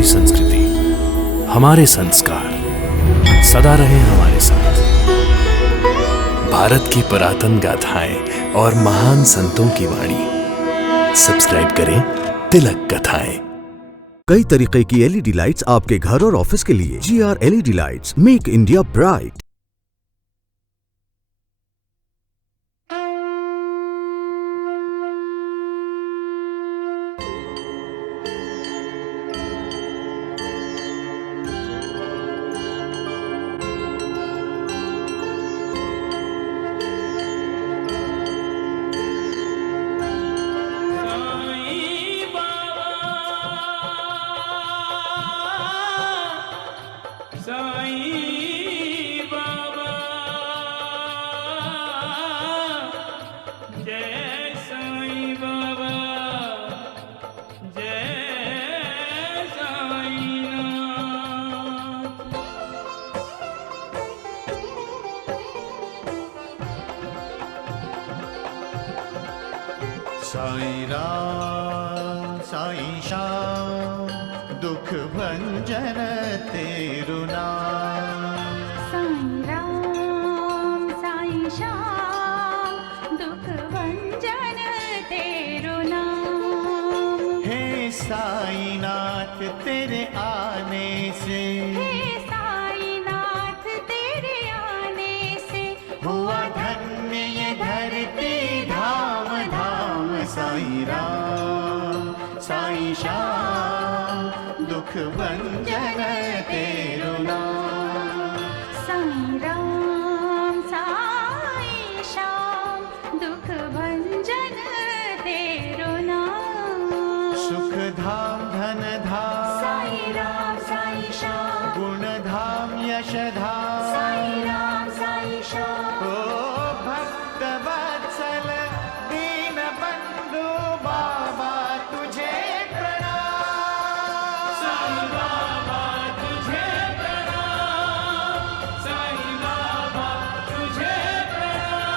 हमारी संस्कृति, हमारे संस्कार सदा रहे हमारे साथ। भारत की पुरातन गाथाएं और महान संतों की वाणी। सब्सक्राइब करें तिलक कथाएं। कई तरीके की एलईडी लाइट्स आपके घर और ऑफिस के लिए। GR LED lights, make India bright. Sai Ram Sai Shyam दुख भंजन तेरु नाम। साईं राम साईं श्याम दुख भंजन तेरु नाम। हे साईं नाथ तेरे आने से, हे साईं नाथ तेरे आने से हुआ धन्य ये धरती धाम धाम। साईं राम साईं श्याम दुख भंजन तेरु नाम। साईं राम साईं श्याम दुख भंजन तेरु नाम। सुख धाम धन धाम साईं राम साईं श्याम गुण धाम यश धाम। साईं राम साईं श्याम ओ भक्त वत्सल दीन बंधु बाबा तुझे प्रणाम। साईं बाबा तुझे प्रणाम। साईं बाबा तुझे प्रणाम।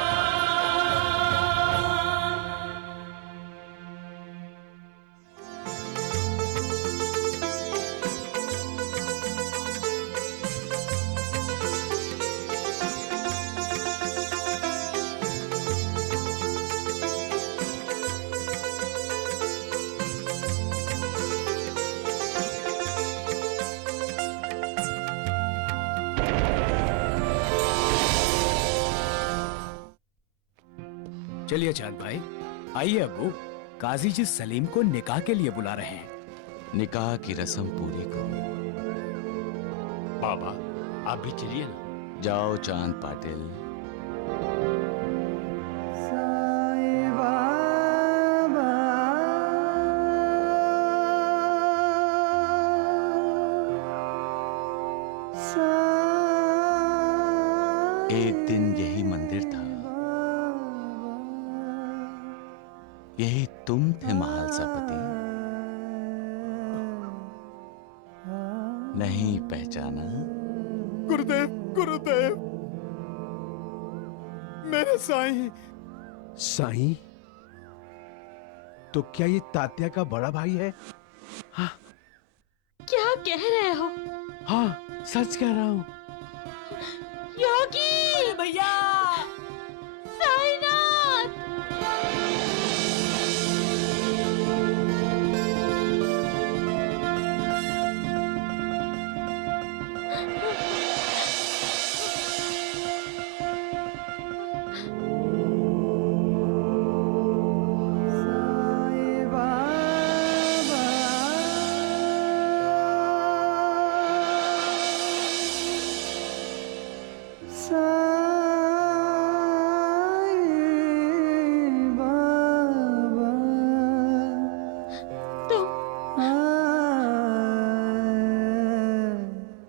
चलिए चांद भाई, आइए अब्बू। काजी जी सलीम को निकाह के लिए बुला रहे हैं। निकाह की रस्म पूरी करो। बाबा आप भी चलिए ना। जाओ चांद पाटिल। एक दिन यही मंदिर था, यही तुम थे महालसापति। नहीं पहचाना? गुरुदेव गुरुदेव, मेरे साईं। साईं? तो क्या ये तात्या का बड़ा भाई है? हाँ। क्या कह रहे हो? हाँ, सच कह रहा हूँ। योगी भैया, साईनाथ।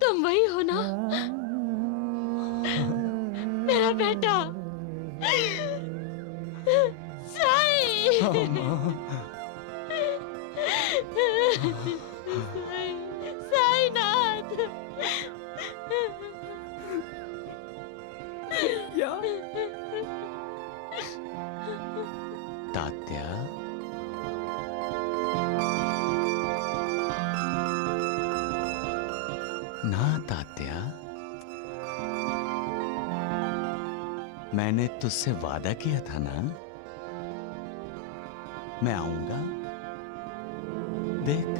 तुम वही हो ना, मेरा बेटा साईं। साईनाथ। तात्या, ना तात्या, मैंने तुझसे वादा किया था ना, मैं आऊंगा। देख,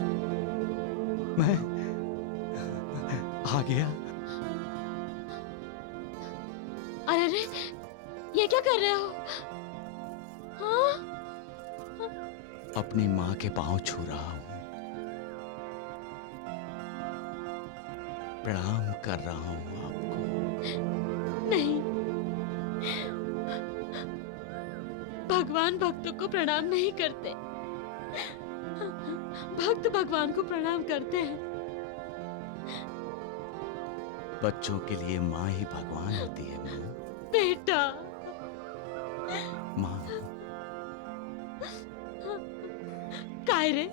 मैं आ गया। अरे रे, ये क्या कर रहे हो? हाँ? अपनी माँ के पांव छू रहा हूं, प्रणाम कर रहा हूं आपको। नहीं, भगवान भक्तों को प्रणाम नहीं करते, भक्त भगवान को प्रणाम करते हैं। बच्चों के लिए माँ ही भगवान होती है माँ। बेटा, माँ, काय रे,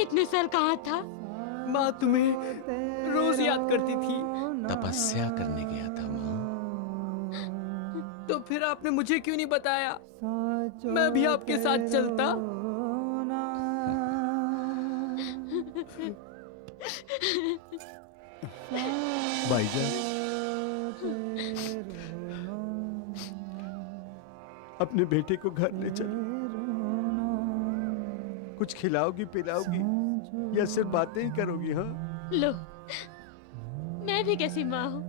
इतने साल कहाँ था? माँ तुम्हें रोज याद करती थी। तपस्या करने गया था माँ। तो फिर आपने मुझे क्यों नहीं बताया? मैं भी आपके साथ चलता। भाईजान, अपने बेटे को घर ले चलो। कुछ खिलाओगी पिलाओगी या सिर्फ बातें ही करोगी? हाँ, लो, मैं भी कैसी माँ हूँ।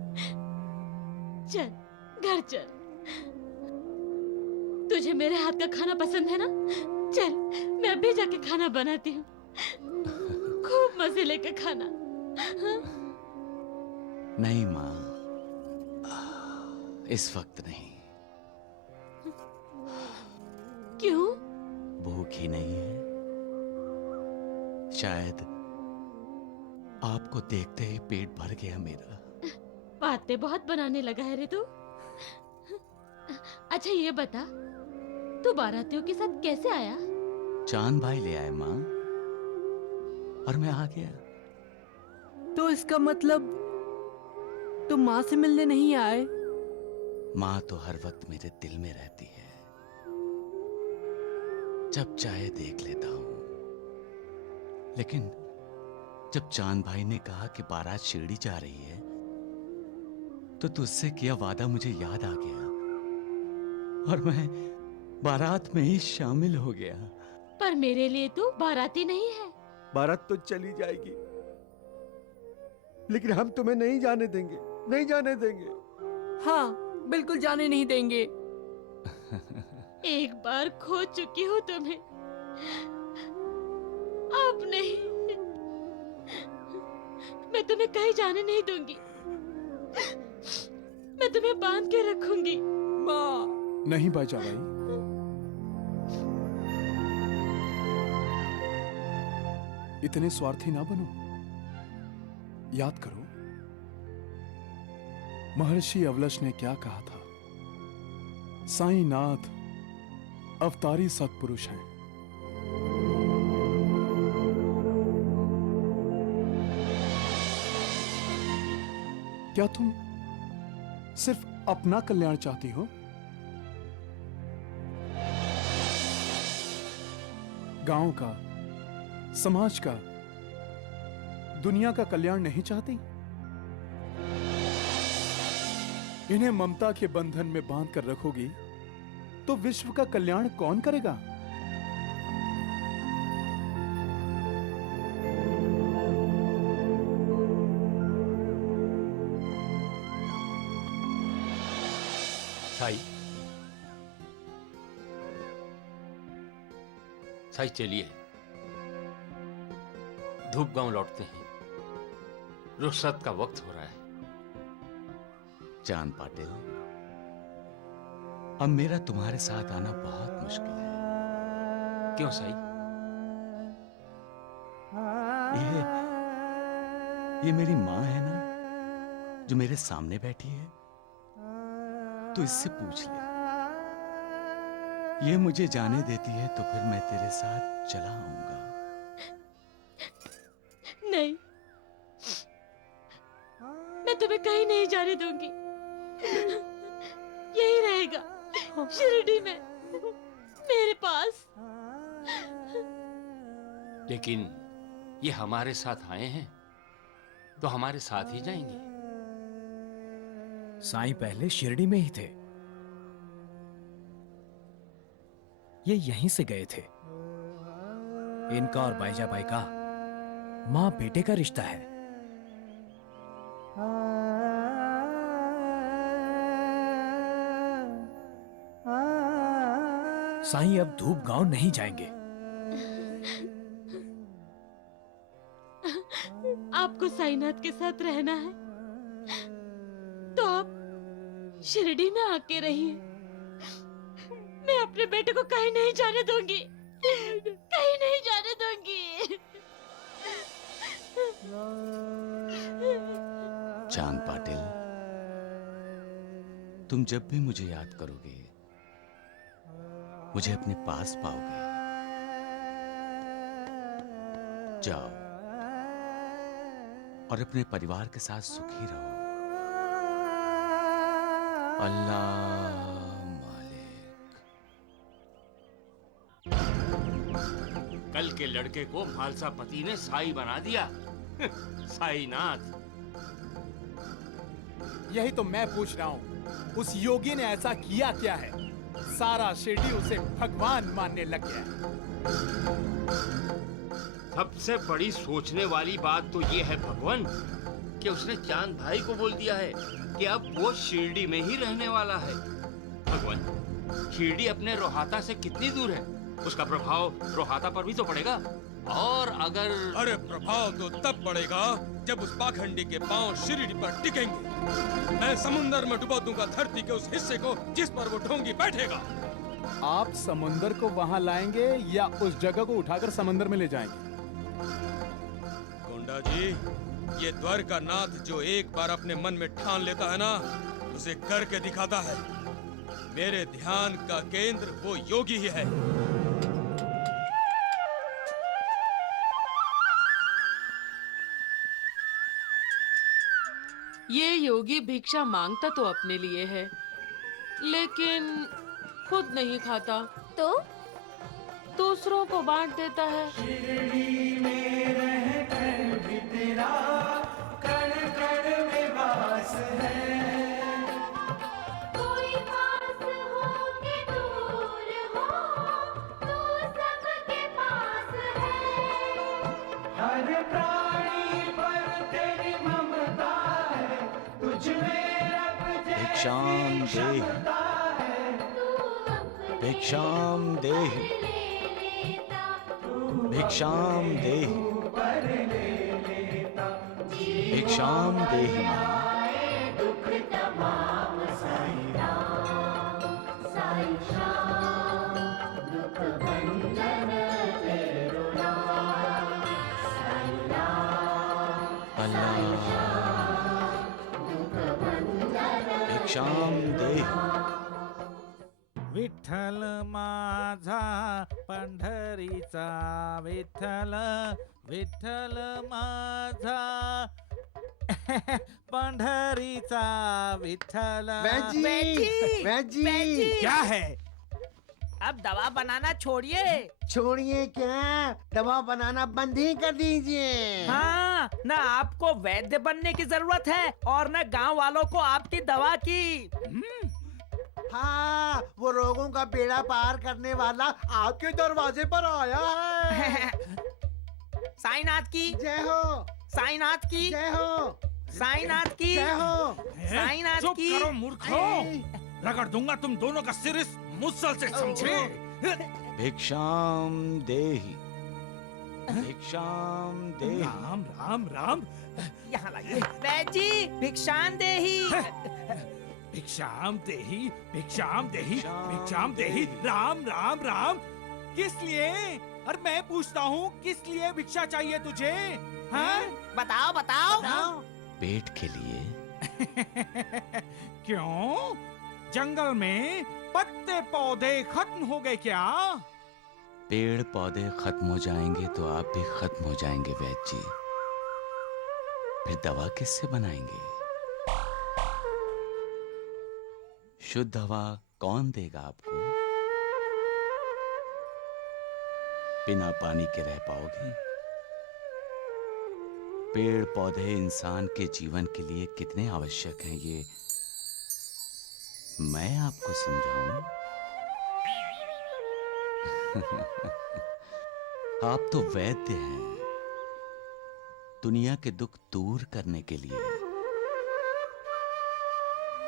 चल, घर चल। तुझे मेरे हाथ का खाना पसंद है ना? चल, मैं अभी जाके खाना बनाती हूँ, खूब मजे लेकर खाना। हाँ? नहीं माँ, इस वक्त नहीं। क्यों? भूख ही नहीं है। शायद आपको देखते ही पेट भर गया मेरा। बातें बहुत बनाने लगा है रे तू। अच्छा ये बता, तू बारातियों के साथ कैसे आया? चांद भाई ले आए माँ, और मैं आ गया। तो इसका मतलब तुम माँ से मिलने नहीं आए? माँ तो हर वक्त मेरे दिल में रहती है, जब चाहे देख लेता हूं। लेकिन जब चांद भाई ने कहा कि बारात शिरडी जा रही है, तो तुझसे किया वादा मुझे याद आ गया, और मैं बारात में ही शामिल हो गया। पर मेरे लिए तू बाराती नहीं है। बारात तो चली जाएगी, लेकिन हम तुम्हें नहीं जाने देंगे, नहीं जाने देंगे। हाँ, बिल्कुल जाने नहीं देंगे। एक बार खो चुकी हूँ तुम्हें, अब नहीं। मैं तुम्हें कहीं जाने नहीं दूंगी, मैं तुम्हें बांध के रखूंगी। माँ, नहीं बाजा भाई, इतने स्वार्थी ना बनो। याद करो, महर्षि अवलश ने क्या कहा था? साईं नाथ अवतारी सत्पुरुष हैं। क्या तुम सिर्फ अपना कल्याण चाहती हो? गांव का, समाज का, दुनिया का कल्याण नहीं चाहती? इन्हें ममता के बंधन में बांध कर रखोगी तो विश्व का कल्याण कौन करेगा? साई, साई चलिए, धूप गांव लौटते हैं। रुखसत का वक्त हो रहा है। चांद पाटिल, अब मेरा तुम्हारे साथ आना बहुत मुश्किल है। क्यों साई? ये मेरी माँ है ना, जो मेरे सामने बैठी है। तो इससे पूछ ले, ये मुझे जाने देती है तो फिर मैं तेरे साथ चला आऊंगा। नहीं, मैं तुम्हें कहीं नहीं जाने दूंगी, यही रहेगा शिरडी में, मेरे पास। लेकिन ये हमारे साथ आए हैं, तो हमारे साथ ही जाएंगे। साईं पहले शिरडी में ही थे, ये यहीं से गए थे। इनका और बाईजाबाई का मां बेटे का रिश्ता है। साईं अब धूप गांव नहीं जाएंगे। आपको साईनाथ के साथ रहना है तो आप शिरडी में आके रहिए। मैं अपने बेटे को कहीं नहीं जाने दूंगी, कहीं नहीं जाने दूंगी। चांद पाटिल, तुम जब भी मुझे याद करोगे मुझे अपने पास पाओगे। जाओ और अपने परिवार के साथ सुखी रहो। अल्लाह मालिक। कल के लड़के को खालसा पति ने साई बना दिया। साईनाथ। यही तो मैं पूछ रहा हूँ, उस योगी ने ऐसा किया क्या है? सारा शिरडी उसे भगवान मानने लग गया है। सबसे बड़ी सोचने वाली बात तो ये है भगवान कि उसने चांद भाई को बोल दिया है कि अब वो शिरडी में ही रहने वाला है। भगवान, शिरडी अपने रोहाता से कितनी दूर है? उसका प्रभाव रोहाता पर भी तो पड़ेगा। और अगर अरे प्रभाव तो तब पड़ेगा जब उस पाखंडी के पांव शिरडी पर टिकेंगे। मैं समुंदर में डुबा दूंगा धरती के उस हिस्से को जिस पर वो ढोंगी बैठेगा। आप समुंदर को वहां लाएंगे या उस जगह को उठाकर समंदर में ले जाएंगे? गोंडा जी, ये द्वारका नाथ जो एक बार अपने मन में ठान लेता है ना, उसे करके दिखाता है। मेरे ध्यान का केंद्र वो योगी ही है। ये योगी भिक्षा मांगता तो अपने लिए है, लेकिन खुद नहीं खाता तो दूसरों को बांट देता है। शिरडी में रहकर भी तेरा कण कण में वास है। कोई पास हो के दूर हो, तू सबके पास है। हर प्राणी पर तेरी ममता है, तुझ में रब भिक्षाम देहि भिक्षाम देहि भिक्षाम देहि भिक्षाम देहि दुख तमाम साईं राम, साईं श्याम, दुख भंजन तेरो नाम। साईं राम, साईं श्याम, दुख भंजन भिक्षाम देहि। विठ्ठल माझा पंढरीचा विठ्ठल, विठ्ठल माझा पंढरीचा विठ्ठल। जी क्या है? अब दवा बनाना छोड़िए। छोड़िए क्या, दवा बनाना बंद ही कर दीजिए। हाँ, न आपको वैद्य बनने की जरूरत है और न गांव वालों को आपकी दवा की। हाँ, वो रोगों का बेड़ा पार करने वाला आपके दरवाजे पर आया है। साईनाथ की जय हो, साईनाथ की जय हो, साईनाथ की जय हो। साईनाथ चुप की। करो मूर्खों, रगड़ दूंगा तुम दोनों का सिर इस मुसल से, समझे? भिक्षाम देहि भिक्षाम देहि। राम राम राम। यहाँ लाइए। वैद्य जी, भिक्षाम देहि भिक्षाम देहि भिक्षाम देहि भिक्षाम देहि। राम राम राम। किस लिए? और मैं पूछता हूँ, किस लिए भिक्षा चाहिए तुझे? हाँ? बताओ बताओ। पेट के लिए। क्यों? जंगल में पत्ते पौधे खत्म हो गए क्या? पेड़ पौधे खत्म हो जाएंगे तो आप भी खत्म हो जाएंगे वैद्य जी। फिर दवा किससे बनाएंगे? शुद्ध हवा कौन देगा आपको? बिना पानी के रह पाओगे? पेड़ पौधे इंसान के जीवन के लिए कितने आवश्यक हैं, ये मैं आपको समझाऊं? आप तो वैद्य हैं, दुनिया के दुख दूर करने के लिए,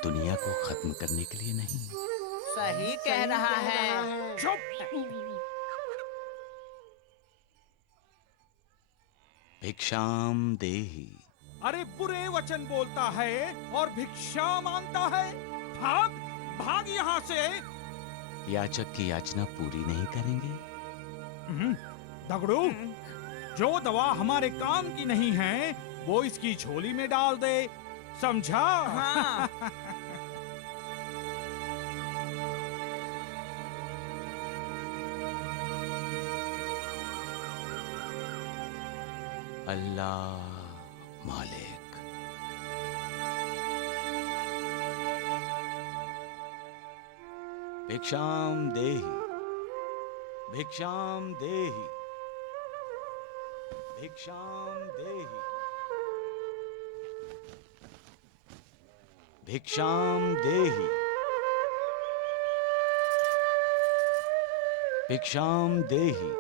दुनिया को खत्म करने के लिए नहीं। सही कह रहा है। भिक्षाम देहि। अरे बुरे वचन बोलता है और भिक्षा मांगता है। भाग भाग यहाँ से। याचक की याचना पूरी नहीं करेंगे? दगड़ू, जो दवा हमारे काम की नहीं है वो इसकी झोली में डाल दे, समझा? हाँ। अल्लाह मालिक। भिक्षाम देहि, भिक्षाम देहि, भिक्षाम देहि, भिक्षाम देहि, भिक्षाम देहि।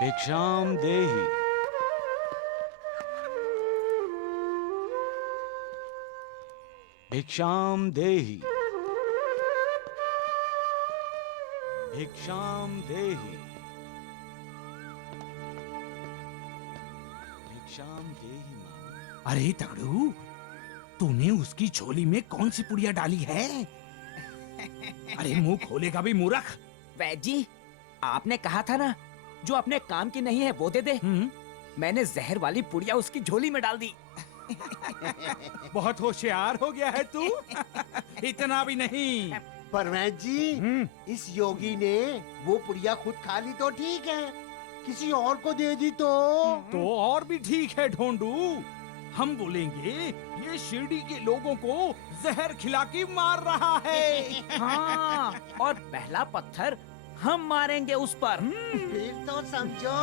भिक्षाम देहि। भिक्षाम देहि। भिक्षाम देहि। भिक्षाम देहि। अरे तगड़ू, तूने उसकी झोली में कौन सी पुड़िया डाली है? अरे मुंह खोलेगा भी मूर्ख। वैद्य जी, आपने कहा था ना, जो अपने काम की नहीं है वो दे दे। मैंने जहर वाली पुड़िया उसकी झोली में डाल दी। बहुत होशियार हो गया है तू। इतना भी नहीं। पर वैद्य जी, इस योगी ने वो पुड़िया खुद खा ली तो ठीक है, किसी और को दे दी तो और भी ठीक है ढोंडू। हम बोलेंगे ये शिरडी के लोगों को जहर खिला के मार रहा है। हाँ, और पहला पत्थर हम मारेंगे उस पर। फिर तो समझो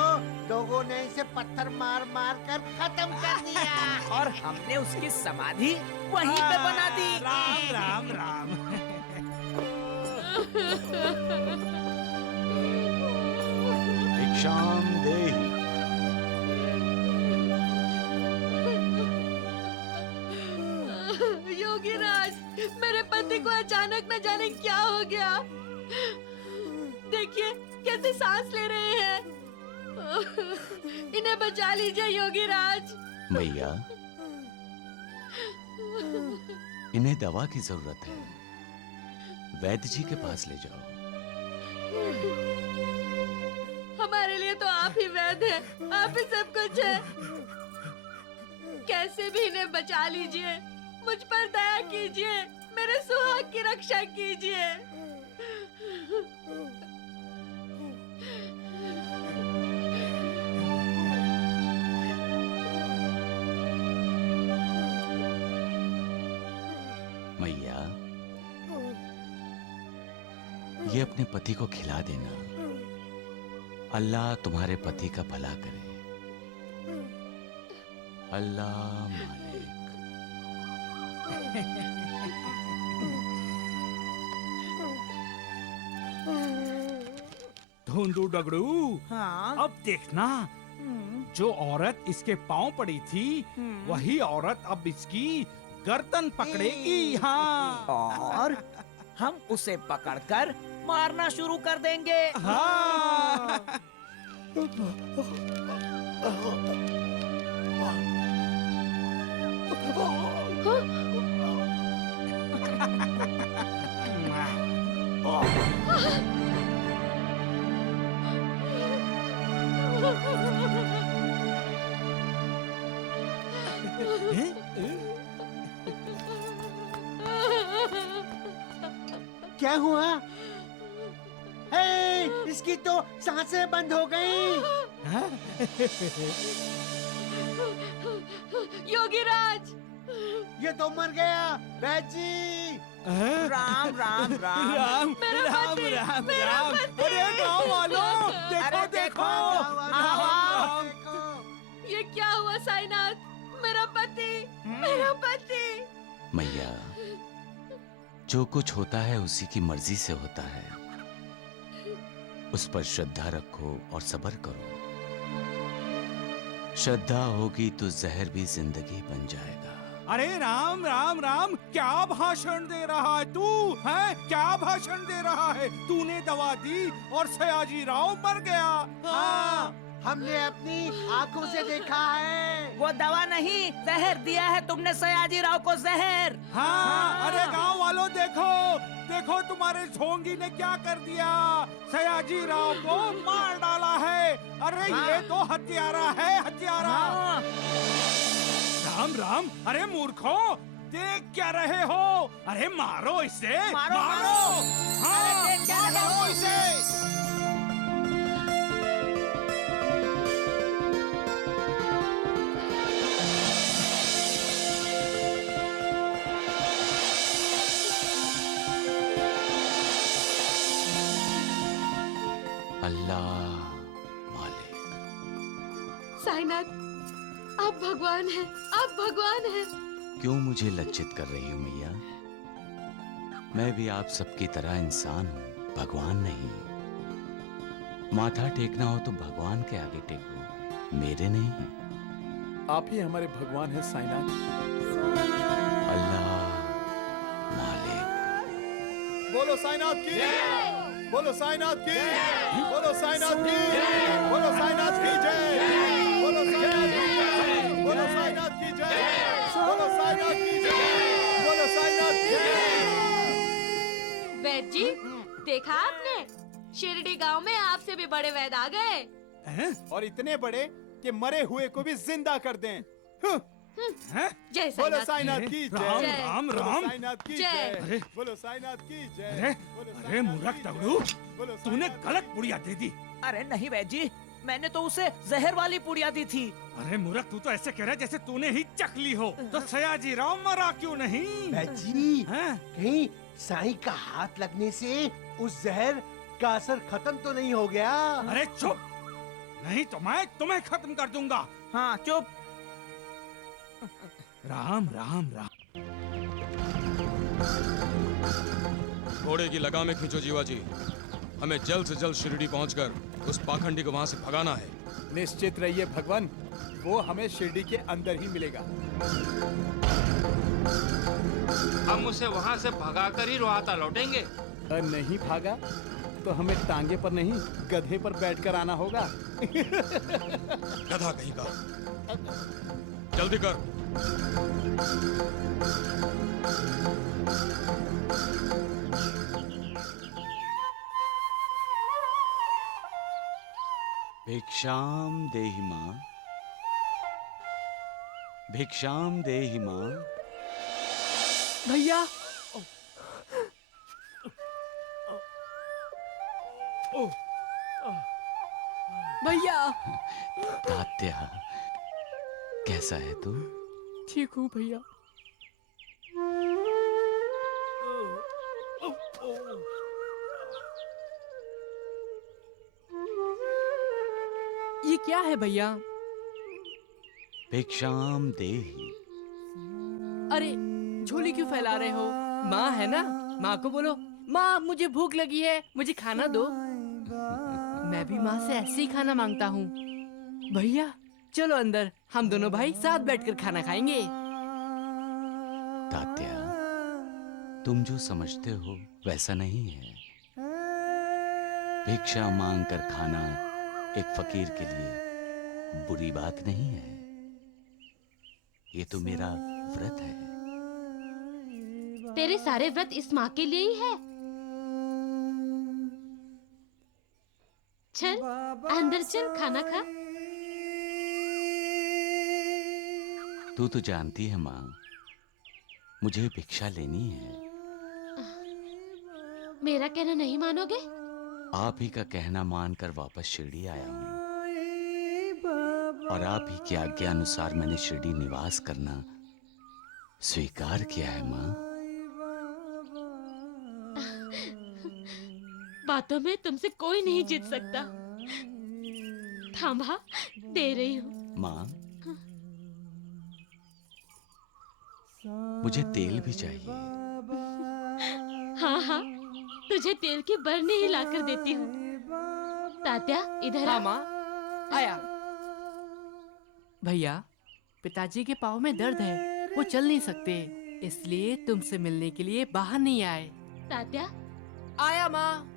लोगों ने इसे पत्थर मार मार कर खत्म कर दिया। और हमने उसकी समाधि वहीं पे बना दी। राम राम राम। भिक्षाम देहि। योगीराज, मेरे पति को अचानक न जाने क्या हो गया। देखिए कैसे सांस ले रहे हैं। इन्हें बचा लीजिए योगीराज। भैया, इन्हें दवा की जरूरत है, वैद्य जी के पास ले जाओ। हमारे लिए तो आप ही वैद्य हैं, आप ही सब कुछ है। कैसे भी इन्हें बचा लीजिए, मुझ पर दया कीजिए, मेरे सुहाग की रक्षा कीजिए। मैया, ये अपने पति को खिला देना। अल्लाह तुम्हारे पति का भला करे। अल्लाह मालिक। ढूंढू डगड़ू। हाँ? अब देखना, जो औरत इसके पांव पड़ी थी वही औरत अब इसकी गर्दन पकड़ेगी। हाँ, और हम उसे पकड़कर मारना शुरू कर देंगे। हाँ। क्या हुआ? हे, इसकी तो सांसें बंद हो गई। योगीराज, ये तो मर गया बैजी। राम राम राम राम राम राम राम। अरे गाँव वालों देखो देखो। ये क्या हुआ साईनाथ? मेरा पति, मेरा पति। मैया, जो कुछ होता है उसी की मर्जी से होता है। उस पर श्रद्धा रखो और सब्र करो। श्रद्धा होगी तो जहर भी जिंदगी बन जाएगा। अरे राम राम राम, क्या भाषण दे रहा है तू? है क्या भाषण दे रहा है? तूने दवा दी और सयाजी राव मर गया। हाँ, हमने अपनी आंखों से देखा है। वो दवा नहीं, जहर दिया है तुमने सयाजी राव को, जहर। हाँ, अरे गांव वालों देखो देखो, तुम्हारे झोंगी ने क्या कर दिया। सयाजी राव को मार डाला है। अरे ये तो हत्यारा है, हत्यारा। राम राम, अरे मूर्खों, देख क्या रहे हो? अरे मारो इसे, मारो। हाँ, मारो इसे। अल्लाह मालिक। साईनाथ, आप भगवान हैं, आप भगवान हैं। क्यों मुझे लज्जित कर रही हो मैया? मैं भी आप सबकी तरह इंसान हूँ, भगवान नहीं। माथा टेकना हो तो भगवान के आगे टेको, मेरे नहीं। आप ही हमारे भगवान हैं साईनाथ। अल्लाह मालिक। बोलो साईनाथ की, बोलो साईनाथ की, बोलो साईनाथ की, बोलो साईनाथ की जय, बोलो साईनाथ की जय, बोलो साईनाथ की जय, बोलो साईनाथ की जय, बोलो साईनाथ की जय। वैद जी, देखा आपने? शिरडी गांव में आपसे भी बड़े वैद आ गए। और इतने बड़े कि मरे हुए को भी जिंदा कर दें। जय बोलो साईनाथ की जय, राम बोलो राम। साईनाथ की जय। जय, बोलो साईनाथ की जय। अरे मूर्ख तगड़ू, तूने गलत पुड़िया दे दी। अरे नहीं वैद जी, मैंने तो उसे जहर वाली पुड़िया दी थी। अरे मूर्ख, तू तो ऐसे कह रहा है जैसे तूने ही चकली हो। तो सयाजी राव मरा क्यों नहीं? बैजी, कहीं साईं का हाथ लगने से उस जहर का असर खत्म तो नहीं हो गया? अरे चुप, नहीं तो मैं तुम्हें खत्म कर दूंगा। हाँ चुप। राम राम राम। घोड़े की लगामें खींचो जीवा जी, हमें जल्द से जल्द शिरडी पहुंचकर उस पाखंडी को वहां से भगाना है। निश्चित रहिए भगवान, वो हमें शिरडी के अंदर ही मिलेगा। हम उसे वहां से भगाकर ही रोहता लौटेंगे। नहीं भागा तो हमें टांगे पर नहीं, गधे पर बैठकर आना होगा। गधा कहीं का, जल्दी कर। भिक्षाम देहि मां, भिक्षाम देहि मां। भैया, भैया। तात्या, कैसा है तू? ठीक हूँ भैया। ये क्या है भैया? भिक्षाम देहि। अरे झोली क्यों फैला रहे हो? माँ है ना, माँ को बोलो, माँ मुझे भूख लगी है, मुझे खाना दो। मैं भी माँ से ऐसे ही खाना मांगता हूँ। भैया चलो अंदर, हम दोनों भाई साथ बैठकर खाना खाएंगे। तात्या, तुम जो समझते हो वैसा नहीं है। भिक्षा मांग कर खाना एक फकीर के लिए बुरी बात नहीं है। ये तो मेरा व्रत है। तेरे सारे व्रत इस माँ के लिए ही है। चल अंदर चल, खाना खा। तू तो जानती है माँ, मुझे भिक्षा लेनी है। मेरा कहना नहीं मानोगे? आप ही का कहना मानकर वापस शिरडी आया हूँ, और आप ही की आज्ञा अनुसार मैंने शिरडी निवास करना स्वीकार किया है माँ। बातों में तुमसे कोई नहीं जीत सकता। थांभा, दे रही हूँ। माँ, मुझे तेल भी चाहिए। हाँ हाँ, तुझे तेल की बरनी ही लाकर देती हूँ। तात्या, इधर हाँ आ। माँ, आया। भैया, पिताजी के पाँव में दर्द है, वो चल नहीं सकते, इसलिए तुमसे मिलने के लिए बाहर नहीं आए। तात्या, आया माँ।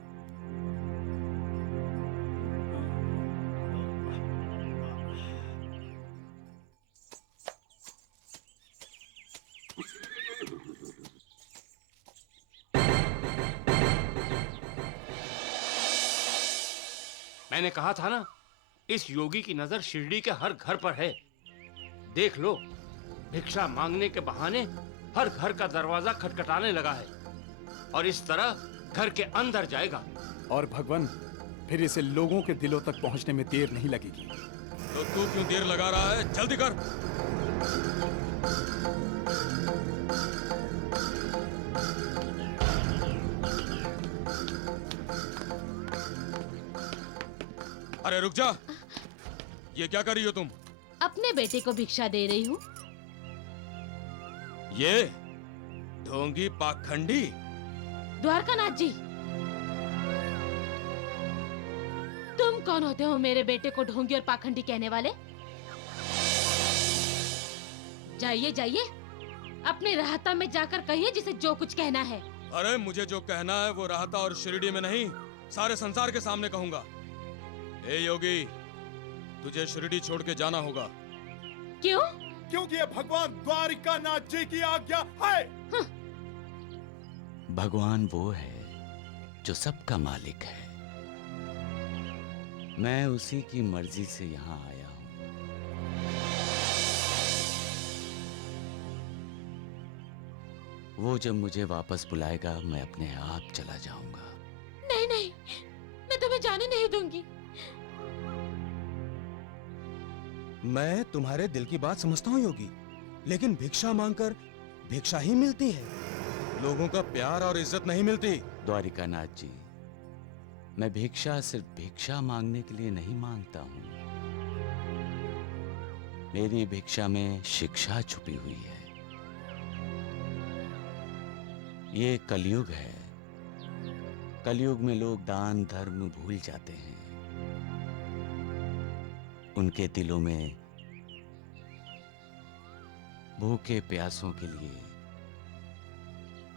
मैंने कहा था ना, इस योगी की नजर शिरडी के हर घर पर है। देख लो, भिक्षा मांगने के बहाने हर घर का दरवाजा खटखटाने लगा है और इस तरह घर के अंदर जाएगा। और भगवान, फिर इसे लोगों के दिलों तक पहुंचने में देर नहीं लगेगी। तो तू क्यों देर लगा रहा है? जल्दी कर। अरे रुक जा, ये क्या कर रही हो तुम? अपने बेटे को भिक्षा दे रही हूँ। ये ढोंगी पाखंडी। द्वारकानाथ जी, तुम कौन होते हो मेरे बेटे को ढोंगी और पाखंडी कहने वाले? जाइए जाइए, अपने राहता में जाकर कहिए जिसे जो कुछ कहना है। अरे मुझे जो कहना है वो राहता और शिरडी में नहीं, सारे संसार के सामने कहूंगा। ए योगी, तुझे शिरडी छोड़ के जाना होगा। क्यों? क्योंकि ये भगवान द्वारिकानाथ जी की आज्ञा है। भगवान वो है जो सबका मालिक है। मैं उसी की मर्जी से यहाँ आया हूँ। वो जब मुझे वापस बुलाएगा, मैं अपने आप चला जाऊंगा। नहीं नहीं, मैं तुम्हें जाने नहीं दूंगी। मैं तुम्हारे दिल की बात समझता हूँ योगी, लेकिन भिक्षा मांगकर भिक्षा ही मिलती है, लोगों का प्यार और इज्जत नहीं मिलती। द्वारिकानाथ जी, मैं भिक्षा सिर्फ भिक्षा मांगने के लिए नहीं मांगता हूँ। मेरी भिक्षा में शिक्षा छुपी हुई है। ये कलयुग है। कलयुग में लोग दान धर्म भूल जाते हैं। उनके दिलों में भूखे प्यासों के लिए,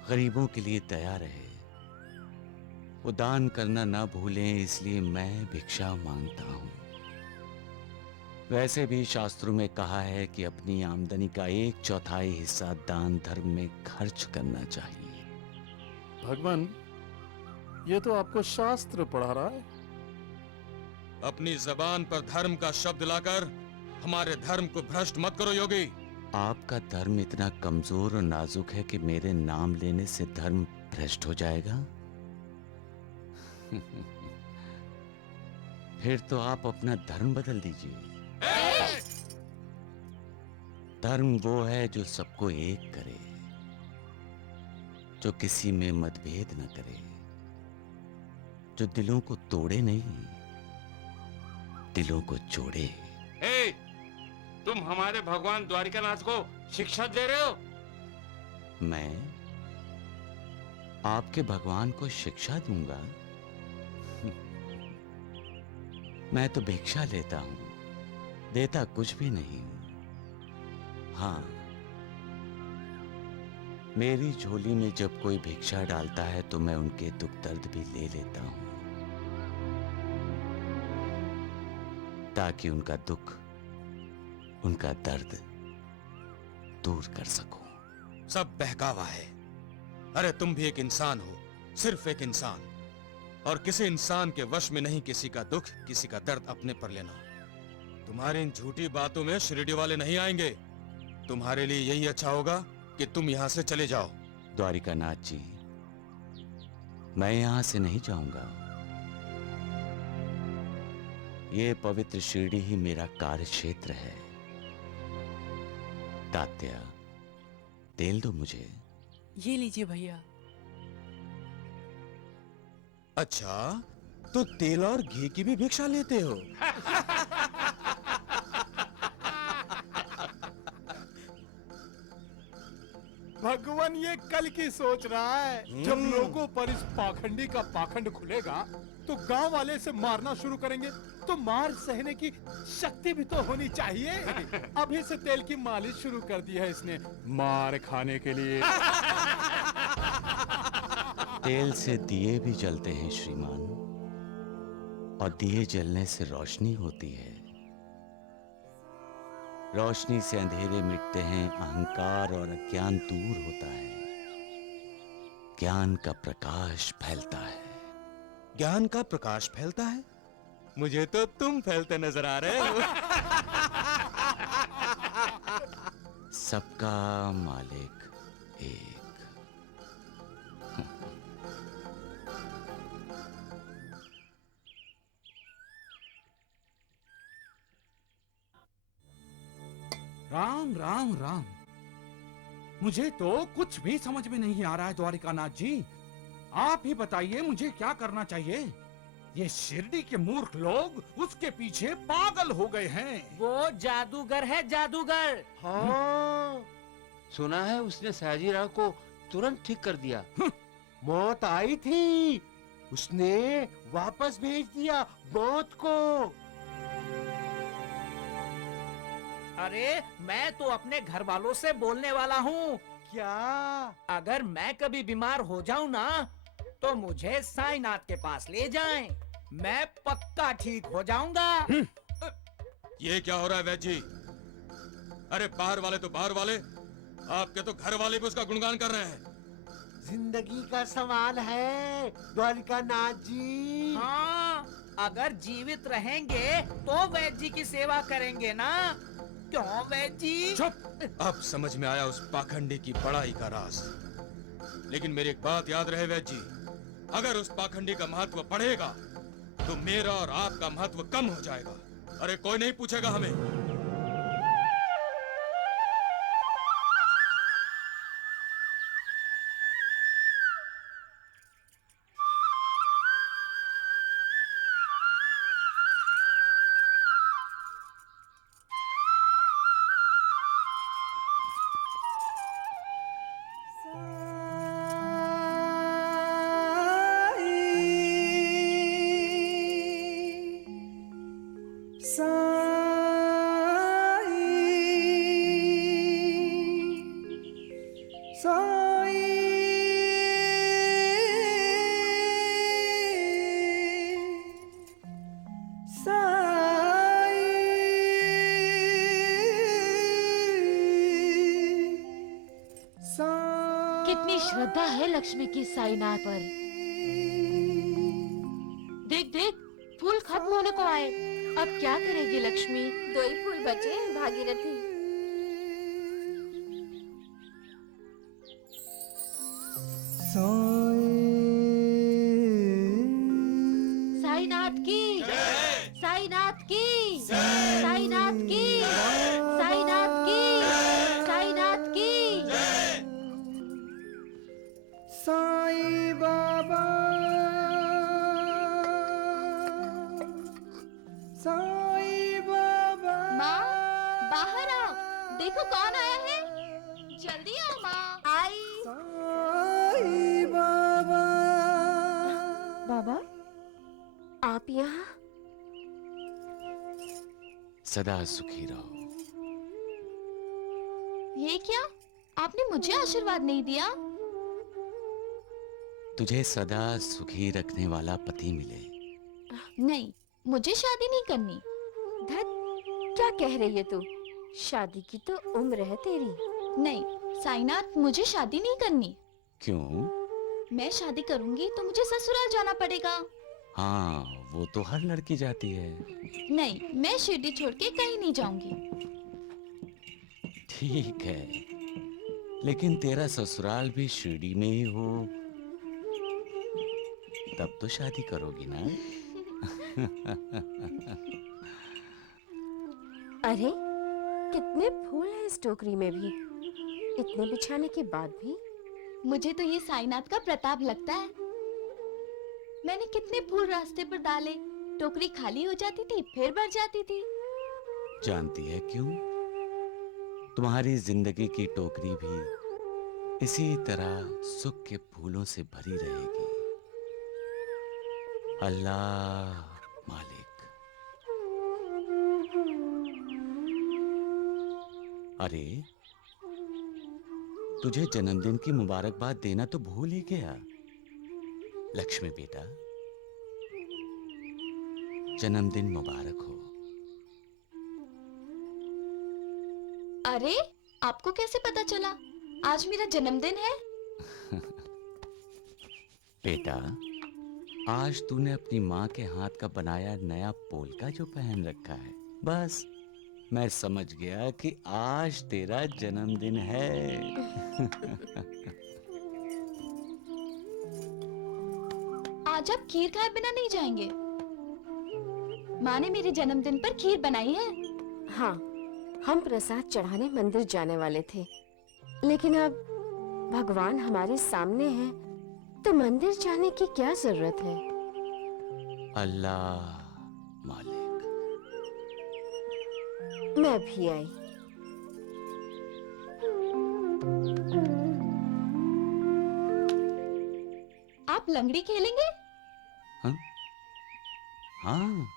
गरीबों के लिए दया रहे। वो दान करना ना भूलें, इसलिए मैं भिक्षा मांगता हूं। वैसे भी शास्त्रों में कहा है कि अपनी आमदनी का 1/4 हिस्सा दान धर्म में खर्च करना चाहिए। भगवान, ये तो आपको शास्त्र पढ़ा रहा है। अपनी जबान पर धर्म का शब्द लाकर हमारे धर्म को भ्रष्ट मत करो योगी। आपका धर्म इतना कमजोर और नाजुक है कि मेरे नाम लेने से धर्म भ्रष्ट हो जाएगा? फिर तो आप अपना धर्म बदल दीजिए। धर्म वो है जो सबको एक करे, जो किसी में मतभेद न करे, जो दिलों को तोड़े नहीं, दिलों को जोड़े। ए, तुम हमारे भगवान द्वारिकानाथ को शिक्षा दे रहे हो? मैं आपके भगवान को शिक्षा दूंगा? मैं तो भिक्षा लेता हूं, देता कुछ भी नहीं हूं। हाँ, मेरी झोली में जब कोई भिक्षा डालता है तो मैं उनके दुख दर्द भी ले लेता हूं, ताकि उनका दुख, उनका दर्द दूर कर सकूं। सब बहकावा है। अरे तुम भी एक इंसान हो, सिर्फ एक इंसान, और किसी इंसान के वश में नहीं किसी का दुख, किसी का दर्द अपने पर लेना। तुम्हारी इन झूठी बातों में शिरडी वाले नहीं आएंगे। तुम्हारे लिए यही अच्छा होगा कि तुम यहाँ से चले जाओ। द्वारिकानाथ जी, मैं यहां से नहीं जाऊंगा। ये पवित्र शिरडी ही मेरा कार्य क्षेत्र है। तात्या, तेल दो मुझे। ये लीजिए भैया। अच्छा, तो तेल और घी की भी भिक्षा लेते हो? भगवान ये कल की सोच रहा है। जब लोगों पर इस पाखंडी का पाखंड खुलेगा तो गांव वाले से मारना शुरू करेंगे, तो मार सहने की शक्ति भी तो होनी चाहिए। अभी से तेल की मालिश शुरू कर दी है इसने, मार खाने के लिए। तेल से दिए भी जलते हैं श्रीमान, और दिए जलने से रोशनी होती है। रोशनी से अंधेरे मिटते हैं, अहंकार और अज्ञान दूर होता है, ज्ञान का प्रकाश फैलता है। ज्ञान का प्रकाश फैलता है? मुझे तो तुम फैलते नजर आ रहे हो। सबका मालिक एक। राम राम राम। मुझे तो कुछ भी समझ में नहीं आ रहा है द्वारिकानाथ जी। आप ही बताइए मुझे क्या करना चाहिए। ये शिरडी के मूर्ख लोग उसके पीछे पागल हो गए हैं। वो जादूगर है, जादूगर। हाँ, सुना है उसने सयाजीराव को तुरंत ठीक कर दिया। मौत आई थी, उसने वापस भेज दिया मौत को। अरे मैं तो अपने घर वालों से बोलने वाला हूँ। क्या? अगर मैं कभी बीमार हो जाऊँ ना, तो मुझे साईनाथ के पास ले जाएं। मैं पक्का ठीक हो जाऊंगा। ये क्या हो रहा है वैद्य जी? अरे बाहर वाले तो बाहर वाले, आपके तो घर वाले भी उसका गुणगान कर रहे हैं। जिंदगी का सवाल है द्वारिकानाथ जी। हाँ, अगर जीवित रहेंगे तो वैद्य जी की सेवा करेंगे ना। क्यों वैद्य जी? चुप! अब समझ में आया उस पाखंडी की बड़ाई का राज। लेकिन मेरी एक बात याद रहे वैद्य जी, अगर उस पाखंडी का महत्व बढ़ेगा तो मेरा और आपका महत्व कम हो जाएगा। अरे कोई नहीं पूछेगा हमें। कितनी श्रद्धा है लक्ष्मी की साईनाथ पर। देख देख, फूल खत्म होने को आए। अब क्या करेगी लक्ष्मी? 2 ही फूल बचे हैं भागीरथी। साईनाथ की, साईनाथ की, साईनाथ की, साईनाथ की, साईनाथ की। साईं बाबा, साईं बाबा। माँ, बाहर आओ, देखो कौन आया है। जल्दी आओ माँ। आई। साईं बाबा। बाबा, आप यहाँ? सदा सुखी रहो। ये क्या? आपने मुझे आशीर्वाद नहीं दिया? तुझे सदा सुखी रखने वाला पति मिले। नहीं, मुझे शादी नहीं करनी। धत, क्या कह रही है तू? शादी की तो उम्र है तेरी। नहीं साईनाथ, मुझे शादी नहीं करनी। क्यों? मैं शादी करूंगी तो मुझे ससुराल जाना पड़ेगा। हाँ, वो तो हर लड़की जाती है। नहीं, मैं शिरडी छोड़ के कहीं नहीं जाऊंगी। ठीक है, लेकिन तेरा ससुराल भी शिरडी में ही हो, तब तो शादी करोगी ना? अरे, कितने फूल हैं इस टोकरी में भी। इतने बिछाने के बाद भी मुझे तो ये साईनाथ का प्रताप लगता है। मैंने कितने फूल रास्ते पर डाले, टोकरी खाली हो जाती थी फिर भर जाती थी। जानती है क्यों? तुम्हारी जिंदगी की टोकरी भी इसी तरह सुख के फूलों से भरी रहेगी। अल्लाह मालिक। अरे, तुझे जन्मदिन की मुबारकबाद देना तो भूल ही गया। लक्ष्मी बेटा, जन्मदिन मुबारक हो। अरे, आपको कैसे पता चला आज मेरा जन्मदिन है? बेटा, आज तूने अपनी माँ के हाथ का बनाया नया पोलका जो पहन रखा है, बस मैं समझ गया कि आज तेरा जन्मदिन है। आज आप खीर खाए बिना नहीं जाएंगे? माँ ने मेरे जन्मदिन पर खीर बनाई है। हाँ, हम प्रसाद चढ़ाने मंदिर जाने वाले थे, लेकिन अब भगवान हमारे सामने हैं, तो मंदिर जाने की क्या जरूरत है? अल्लाह मालिक। मैं भी आई। आप लंगड़ी खेलेंगे? हाँ? हाँ।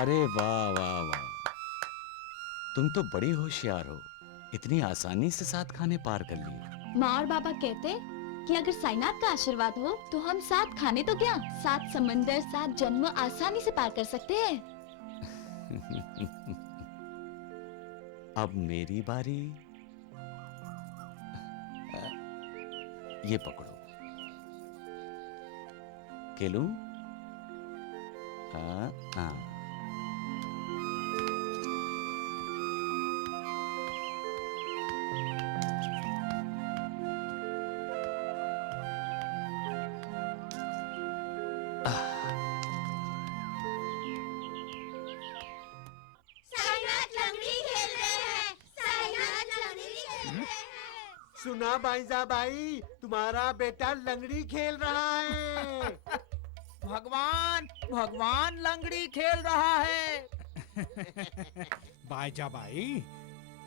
अरे वाह वाह वाह, तुम तो बड़ी होशियार हो। इतनी आसानी से 7 खाने पार कर लिए। माँ और बाबा कहते कि अगर साईनाथ का आशीर्वाद हो तो हम 7 खाने तो क्या, 7 समंदर 7 जन्म आसानी से पार कर सकते हैं। अब मेरी बारी। ये पकड़ो। खेलूं? हाँ हाँ। सुना भाईजा भाई, तुम्हारा बेटा लंगड़ी खेल रहा है। भगवान भगवान लंगड़ी खेल रहा है। बाईजा भाई,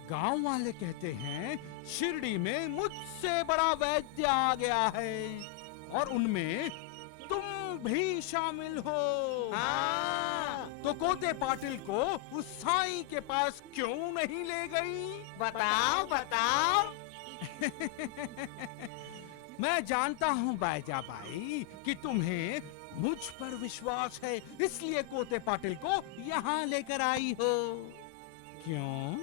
गांव वाले कहते हैं शिरडी में मुझसे बड़ा वैद्य आ गया है और उनमें तुम भी शामिल हो। हाँ। तो कोते पाटिल को उस साईं के पास क्यों नहीं ले गई? बताओ बताओ। मैं जानता हूँ बाईजा भाई कि तुम्हें मुझ पर विश्वास है, इसलिए कोते पाटिल को यहाँ लेकर आई हो। क्यों?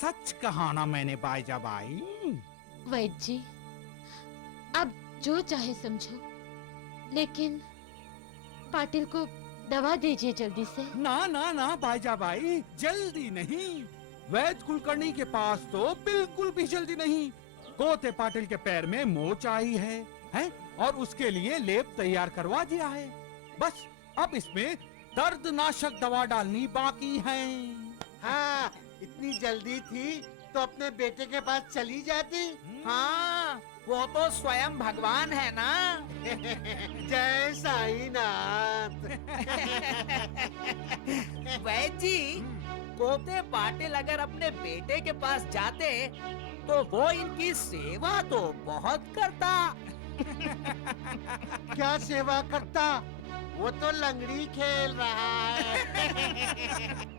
सच कहा ना मैंने बाईजा भाई? वैद्य जी, आप जो चाहे समझो, लेकिन पाटिल को दवा दीजिए जल्दी से। ना ना ना बाईजा भाई, जल्दी नहीं। वैद्य कुलकर्णी के पास तो बिल्कुल भी जल्दी नहीं। कोते पाटिल के पैर में मोच आई है, हैं? और उसके लिए लेप तैयार करवा दिया है। बस अब इसमें दर्दनाशक दवा डालनी बाकी है। हाँ, इतनी जल्दी थी तो अपने बेटे के पास चली जाती। हाँ, वो तो स्वयं भगवान है ना। जय साईनाथ। वैद्य जी, कोते पाटिल अगर अपने बेटे के पास जाते तो वो इनकी सेवा तो बहुत करता। क्या सेवा करता? वो तो लंगड़ी खेल रहा है।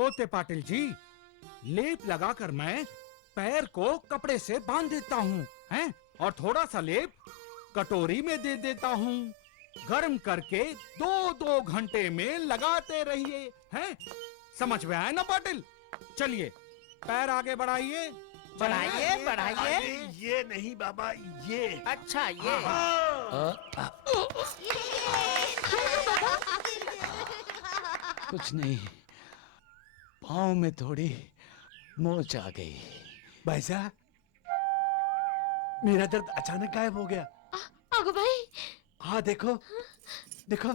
कोते पाटिल जी, लेप लगाकर मैं पैर को कपड़े से बांध देता हूँ, हैं? और थोड़ा सा लेप कटोरी में दे देता हूँ। गर्म करके 2-2 घंटे में लगाते रहिए, हैं? समझ में आया ना पाटिल? चलिए पैर आगे बढ़ाइए। बढ़ाइए, बढ़ाइए। ये नहीं बाबा, ये। अच्छा, ये। कुछ नहीं, पाँव में थोड़ी मोच आ गई। भाई साहब, मेरा दर्द अचानक गायब हो गया। अगो भाई। हाँ देखो, देखो।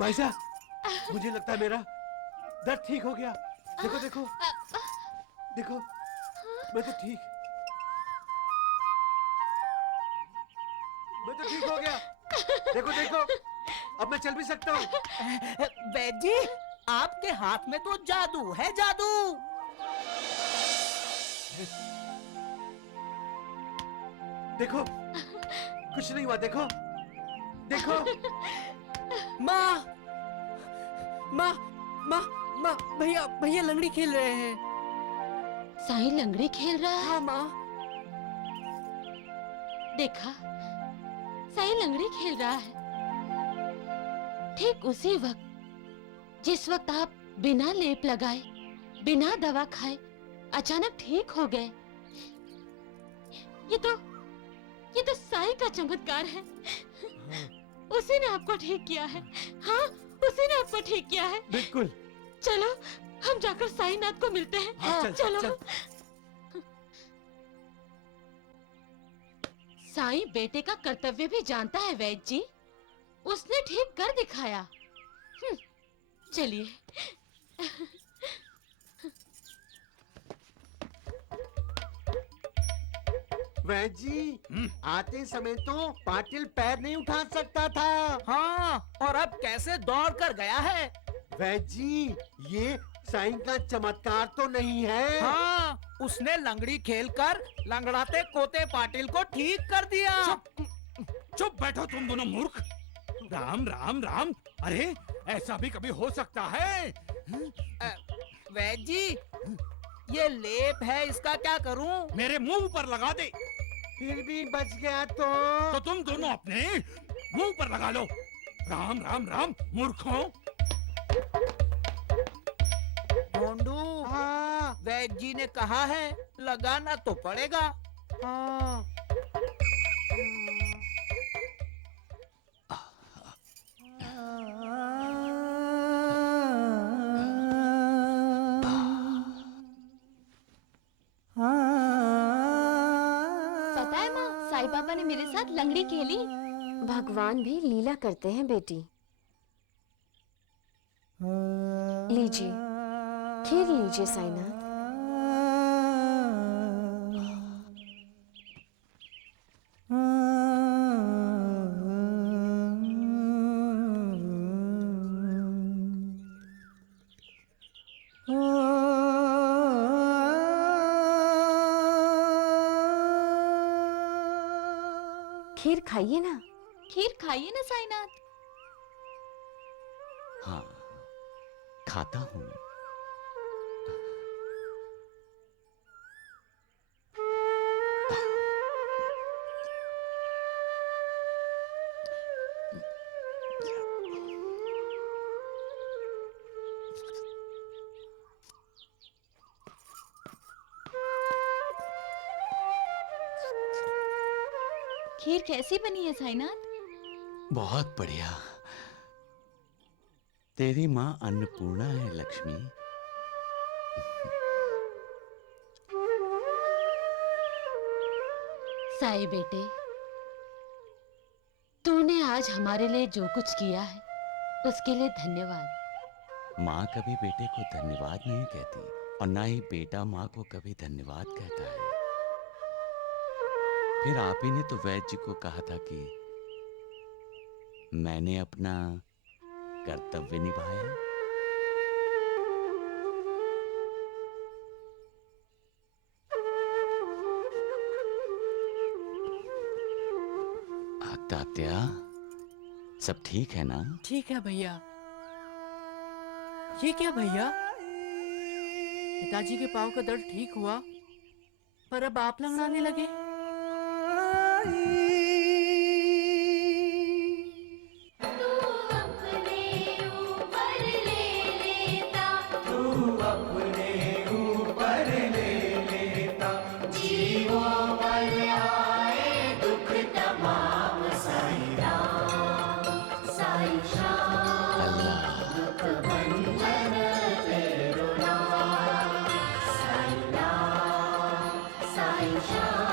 भाई साहब, मुझे लगता है मेरा दर्द ठीक हो गया। देखो देखो देखो, मैं तो ठीक हो गया। देखो देखो, अब मैं चल भी सकता हूँ। वैद्य जी, आपके हाथ में तो जादू है, जादू। देखो, कुछ नहीं हुआ। देखो देखो। माँ, माँ, माँ, माँ, भैया, भैया लंगड़ी खेल रहे हैं। साई लंगड़ी खेल रहा है? हाँ माँ। देखा, साई लंगड़ी खेल रहा है। ठीक उसी वक्त, जिस वक्त आप बिना लेप लगाए, बिना दवा खाए अचानक ठीक हो गए। ये तो साई का चमत्कार है। उसी ने आपको ठीक किया है। हाँ, उसी ने आपको ठीक किया है। बिल्कुल। चलो, हम जाकर साईनाथ को मिलते हैं। हाँ, चल, चलो। साईं बेटे का कर्तव्य भी जानता है वैद्य जी। उसने ठीक कर दिखाया। चलिए। वैद्य जी, आते समय तो पाटिल पैर नहीं उठा सकता था। हाँ, और अब कैसे दौड़ कर गया है। वैद्य जी, ये साईं का चमत्कार तो नहीं है। हाँ, उसने लंगड़ी खेलकर लंगड़ाते कोते पाटिल को ठीक कर दिया। चुप बैठो तुम दोनों मूर्ख। राम राम राम। अरे ऐसा भी कभी हो सकता है? वैद्य जी, ये लेप है, इसका क्या करूं? मेरे मुंह पर लगा दे। फिर भी बच गया तो तुम दोनों अपने मुंह पर लगा लो। राम राम राम मूर्खों। ढोंडू, हाँ। वैद्य जी ने कहा है लगाना तो पड़ेगा। हाँ। पता है माँ, साईं बाबा ने मेरे साथ लंगड़ी खेली। भगवान भी लीला करते हैं बेटी। लीजिए, खीर लीजिए साईनाथ। खीर खाइए ना। खीर खाइए ना साईनाथ। हाँ, खाता हूँ। खीर कैसी बनी है साईनाथ? बहुत बढ़िया। तेरी माँ अन्नपूर्णा है लक्ष्मी। साई बेटे, तूने आज हमारे लिए जो कुछ किया है उसके लिए धन्यवाद। माँ कभी बेटे को धन्यवाद नहीं कहती और ना ही बेटा माँ को कभी धन्यवाद कहता है। फिर आप ही ने तो वैद्य जी को कहा था कि मैंने अपना कर्तव्य निभाया। तात्या, सब ठीक है ना? ठीक है भैया। ये क्या भैया? पिताजी के पाँव का दर्द ठीक हुआ, पर अब आप लंगड़ाने लगे। साईं